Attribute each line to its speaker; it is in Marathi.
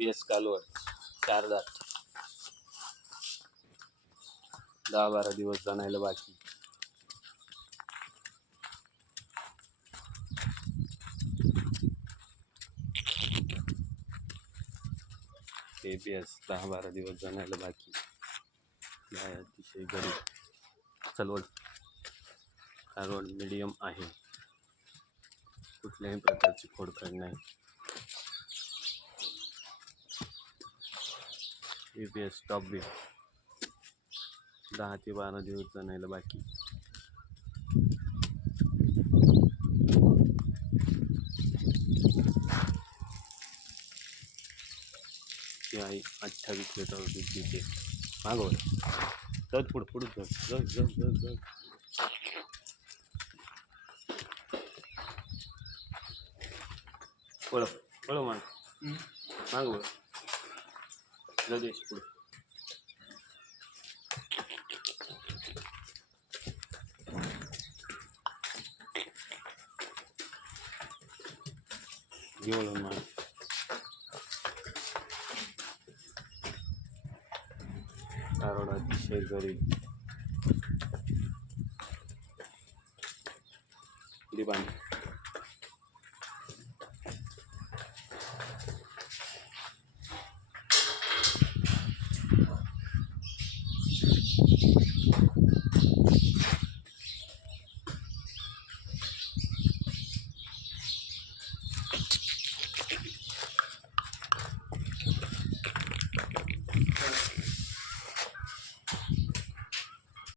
Speaker 1: बी एस कालवड चार दात दहा बारा दिवस जाणायला बाकी. ए बी एस दहा बारा दिवस जाणायला बाकी. गाय अतिशय गरीब. चलवड कारवड मिडियम आहे. कुठल्याही प्रकारची खोडकाड नाही. A B S top B दहा ते बारा दिवस जाणायला बाकी. ती आई अठ्ठावीस लिटर दूध देते मागव जग पुढं पुढं जग जग जग जग जग पळ पळ माग. मागव जगेश पुढं घेऊन माग कारवड अतिशय गरीब दिवाणी